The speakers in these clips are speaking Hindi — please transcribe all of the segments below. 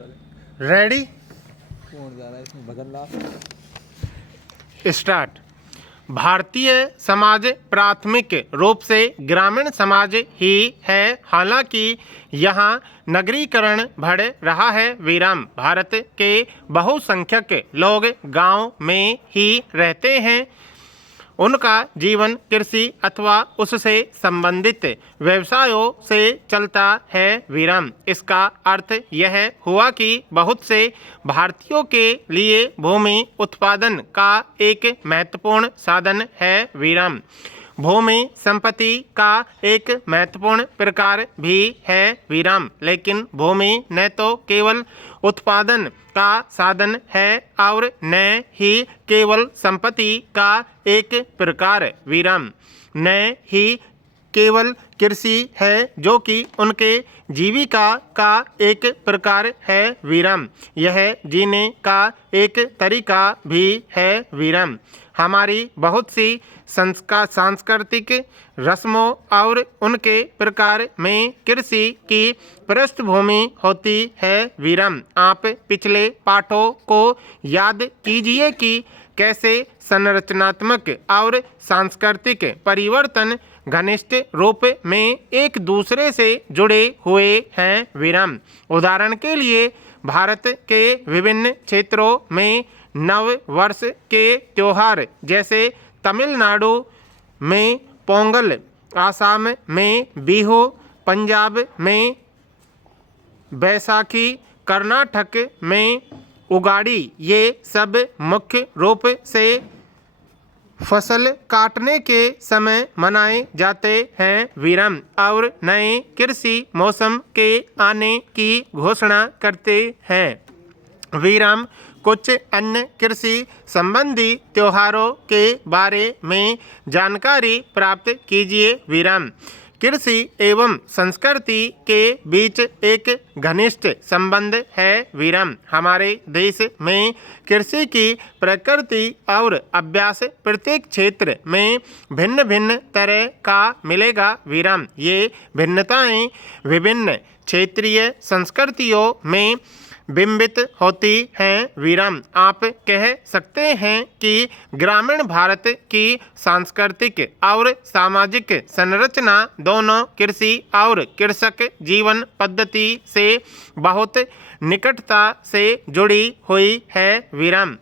रेडी कौन जा रहा है इसमें भजन ला। स्टार्ट। भारतीय समाज प्राथमिक रूप से ग्रामीण समाज ही है, हालांकि यहाँ नगरीकरण बढ़ रहा है। विराम। भारत के बहुसंख्यक लोग गांव में ही रहते हैं। उनका जीवन कृषि अथवा उससे संबंधित व्यवसायों से चलता है। विराम। इसका अर्थ यह हुआ कि बहुत से भारतीयों के लिए भूमि उत्पादन का एक महत्वपूर्ण साधन है। विराम। भूमि संपत्ति का एक महत्वपूर्ण प्रकार भी है। विराम। लेकिन भूमि न तो केवल उत्पादन का साधन है और न ही केवल संपत्ति का एक प्रकार। विराम। न ही केवल कृषि है जो कि उनके जीविका का एक प्रकार है। विराम। यह जीने का एक तरीका भी है। विराम। हमारी बहुत सी सांस्कृतिक रस्मों और उनके प्रकार में कृषि की पृष्ठभूमि होती है। विराम। आप पिछले पाठों को याद कीजिए कि कैसे संरचनात्मक और सांस्कृतिक परिवर्तन घनिष्ठ रूप में एक दूसरे से जुड़े हुए हैं। विराम। उदाहरण के लिए भारत के विभिन्न क्षेत्रों में नव वर्ष के त्योहार जैसे तमिलनाडु में पोंगल, आसाम में बिहू, पंजाब में बैसाखी, कर्नाटक में उगाड़ी, ये सब मुख्य रूप से फसल काटने के समय मनाए जाते हैं। विराम। और नए कृषि मौसम के आने की घोषणा करते हैं। विराम। कुछ अन्य कृषि संबंधी त्योहारों के बारे में जानकारी प्राप्त कीजिए। विराम। कृषि एवं संस्कृति के बीच एक घनिष्ठ संबंध है। विराम। हमारे देश में कृषि की प्रकृति और अभ्यास प्रत्येक क्षेत्र में भिन्न भिन्न तरह का मिलेगा। विराम। ये भिन्नताएं विभिन्न क्षेत्रीय संस्कृतियों में बिंबित होती हैं। विराम। आप कह सकते हैं कि ग्रामीण भारत की सांस्कृतिक और सामाजिक संरचना दोनों कृषि और कृषक जीवन पद्धति से बहुत निकटता से जुड़ी हुई है। विराम।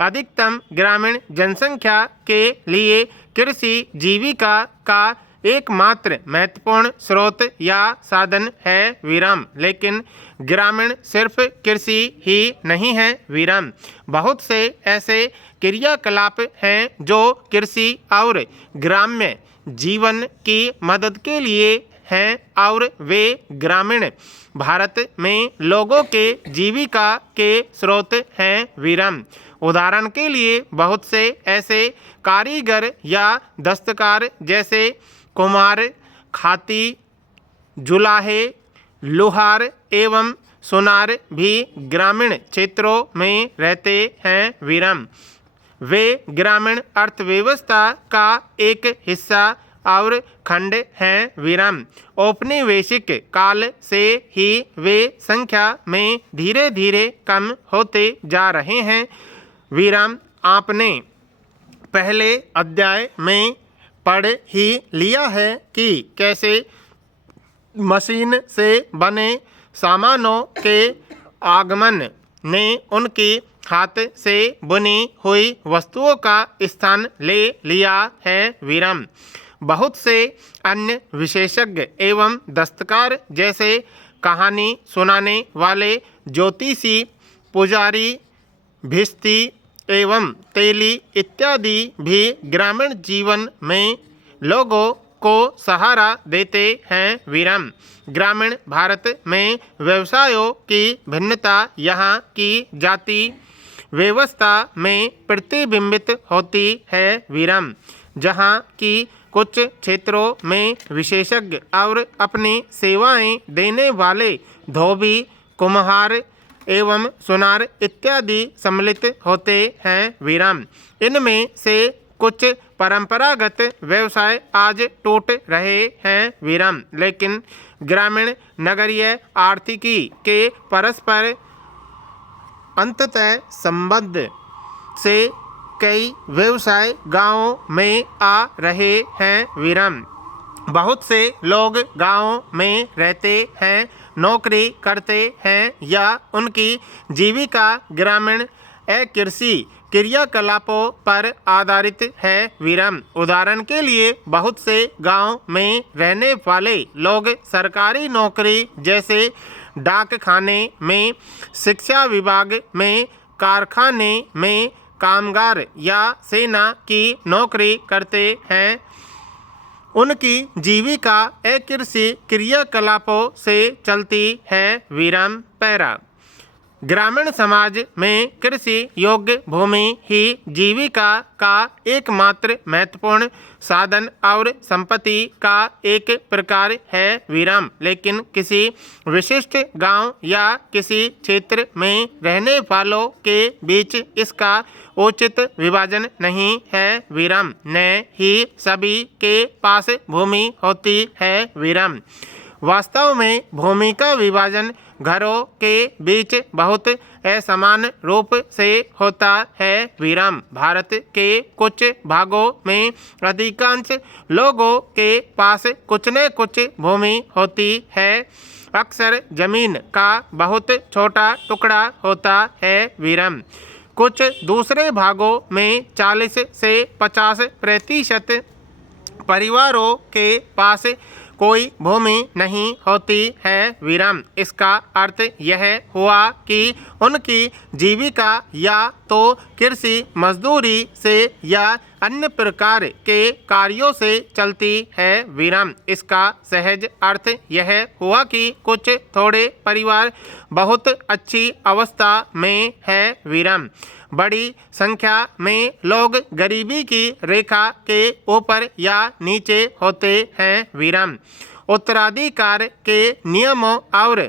अधिकतम ग्रामीण जनसंख्या के लिए कृषि जीविका का एकमात्र महत्वपूर्ण स्रोत या साधन है। विराम। लेकिन ग्रामीण सिर्फ कृषि ही नहीं है। विराम। बहुत से ऐसे क्रियाकलाप हैं जो कृषि और ग्राम्य जीवन की मदद के लिए हैं और वे ग्रामीण भारत में लोगों के जीविका के स्रोत हैं। विराम। उदाहरण के लिए बहुत से ऐसे कारीगर या दस्तकार जैसे कुम्हार, खाती, जुलाहे, लोहार एवं सुनार भी ग्रामीण क्षेत्रों में रहते हैं। विराम। वे ग्रामीण अर्थव्यवस्था का एक हिस्सा और खंड हैं। विराम। औपनिवेशिक काल से ही वे संख्या में धीरे धीरे कम होते जा रहे हैं। विराम। आपने पहले अध्याय में पढ़ ही लिया है कि कैसे मशीन से बने सामानों के आगमन ने उनकी हाथ से बुनी हुई वस्तुओं का स्थान ले लिया है। विराम। बहुत से अन्य विशेषज्ञ एवं दस्तकार जैसे कहानी सुनाने वाले, ज्योतिषी, पुजारी, भिस्ती एवं तेली इत्यादि भी ग्रामीण जीवन में लोगों को सहारा देते हैं। विराम। ग्रामीण भारत में व्यवसायों की भिन्नता यहाँ की जाति व्यवस्था में प्रतिबिंबित होती है। विराम। जहाँ की कुछ क्षेत्रों में विशेषज्ञ और अपनी सेवाएं देने वाले धोबी, कुम्हार एवं सुनार इत्यादि सम्मिलित होते हैं। विराम। इनमें से कुछ परंपरागत व्यवसाय आज टूट रहे हैं। विराम। लेकिन ग्रामीण नगरीय आर्थिकी के परस्पर अंततः संबंध से कई व्यवसाय गांवों में आ रहे हैं। विराम बहुत से लोग गांवों में रहते हैं, नौकरी करते हैं या उनकी जीविका ग्रामीण कृषि क्रियाकलापों पर आधारित है। विराम उदाहरण के लिए बहुत से गांव में रहने वाले लोग सरकारी नौकरी जैसे डाकखाने में, शिक्षा विभाग में, कारखाने में कामगार या सेना की नौकरी करते हैं। उनकी जीविका कृषि क्रियाकलापों से चलती है। विराम पैरा ग्रामीण समाज में कृषि योग्य भूमि ही जीविका का एकमात्र महत्वपूर्ण साधन और संपत्ति का एक प्रकार है। विराम लेकिन किसी विशिष्ट गांव या किसी क्षेत्र में रहने वालों के बीच इसका उचित विभाजन नहीं है। विराम न ही सभी के पास भूमि होती है। विराम वास्तव में भूमि का विभाजन घरों के बीच बहुत असमान रूप से होता है। विराम भारत के कुछ भागों में अधिकांश लोगों के पास कुछ न कुछ भूमि होती है। अक्सर जमीन का बहुत छोटा टुकड़ा होता है। विराम कुछ दूसरे भागों में 40 से 50% परिवारों के पास कोई भूमि नहीं होती है। विराम इसका अर्थ यह हुआ कि उनकी जीविका या तो कृषि मजदूरी से या अन्य प्रकार के कार्यों से चलती है। विराम इसका सहज अर्थ यह हुआ कि कुछ थोड़े परिवार बहुत अच्छी अवस्था में है। विराम बड़ी संख्या में लोग गरीबी की रेखा के ऊपर या नीचे होते हैं। विराम उत्तराधिकार के नियमों और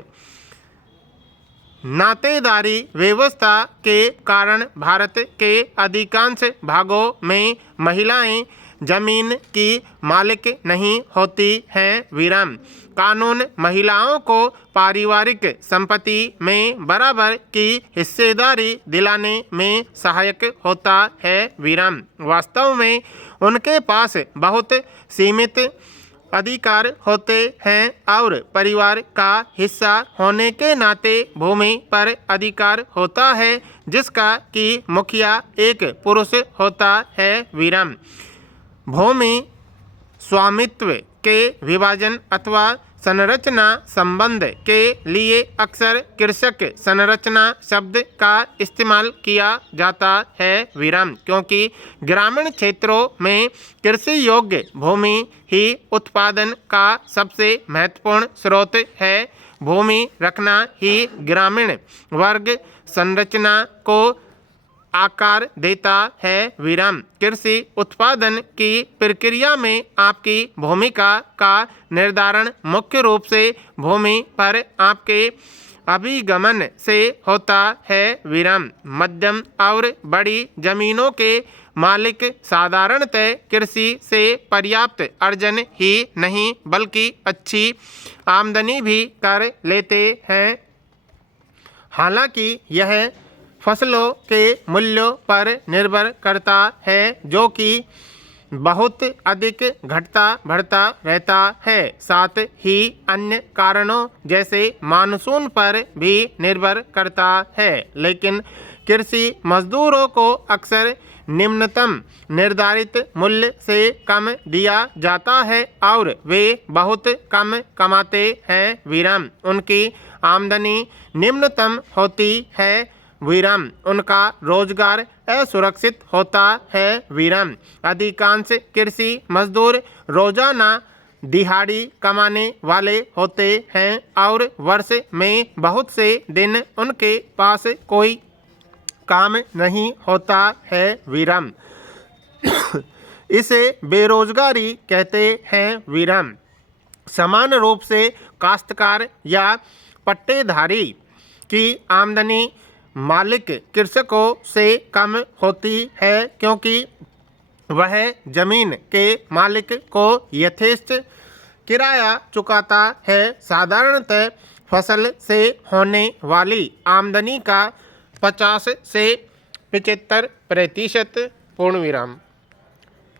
नातेदारी व्यवस्था के कारण भारत के अधिकांश भागों में महिलाएं जमीन की मालिक नहीं होती हैं। विराम कानून महिलाओं को पारिवारिक संपत्ति में बराबर की हिस्सेदारी दिलाने में सहायक होता है। विराम वास्तव में उनके पास बहुत सीमित अधिकार होते हैं और परिवार का हिस्सा होने के नाते भूमि पर अधिकार होता है जिसका कि मुखिया एक पुरुष होता है। विराम भूमि स्वामित्व के विभाजन अथवा संरचना संबंध के लिए अक्सर कृषक संरचना शब्द का इस्तेमाल किया जाता है। विराम क्योंकि ग्रामीण क्षेत्रों में कृषि योग्य भूमि ही उत्पादन का सबसे महत्वपूर्ण स्रोत है। भूमि रखना ही ग्रामीण वर्ग संरचना को आकार देता है। विराम कृषि उत्पादन की प्रक्रिया में आपकी भूमिका का निर्धारण मुख्य रूप से भूमि पर आपके अभिगमन से होता है। विराम मध्यम और बड़ी जमीनों के मालिक साधारणतः कृषि से पर्याप्त अर्जन ही नहीं बल्कि अच्छी आमदनी भी कर लेते हैं। हालांकि यह फसलों के मूल्यों पर निर्भर करता है जो कि बहुत अधिक घटता बढ़ता रहता है। साथ ही अन्य कारणों जैसे मानसून पर भी निर्भर करता है। लेकिन कृषि मजदूरों को अक्सर निम्नतम निर्धारित मूल्य से कम दिया जाता है और वे बहुत कम कमाते हैं। विराम उनकी आमदनी निम्नतम होती है। विराम उनका रोजगार असुरक्षित होता है। विराम अधिकांश कृषि मजदूर रोजाना दिहाड़ी कमाने वाले होते हैं और वर्ष में बहुत से दिन उनके पास कोई काम नहीं होता है। विराम इसे बेरोजगारी कहते हैं। विराम समान रूप से काश्तकार या पट्टेधारी की आमदनी मालिक कृषकों से कम होती है क्योंकि वह जमीन के मालिक को यथेष्ट किराया चुकाता है। साधारणतः फसल से होने वाली आमदनी का 50 से 75% पूर्ण विराम।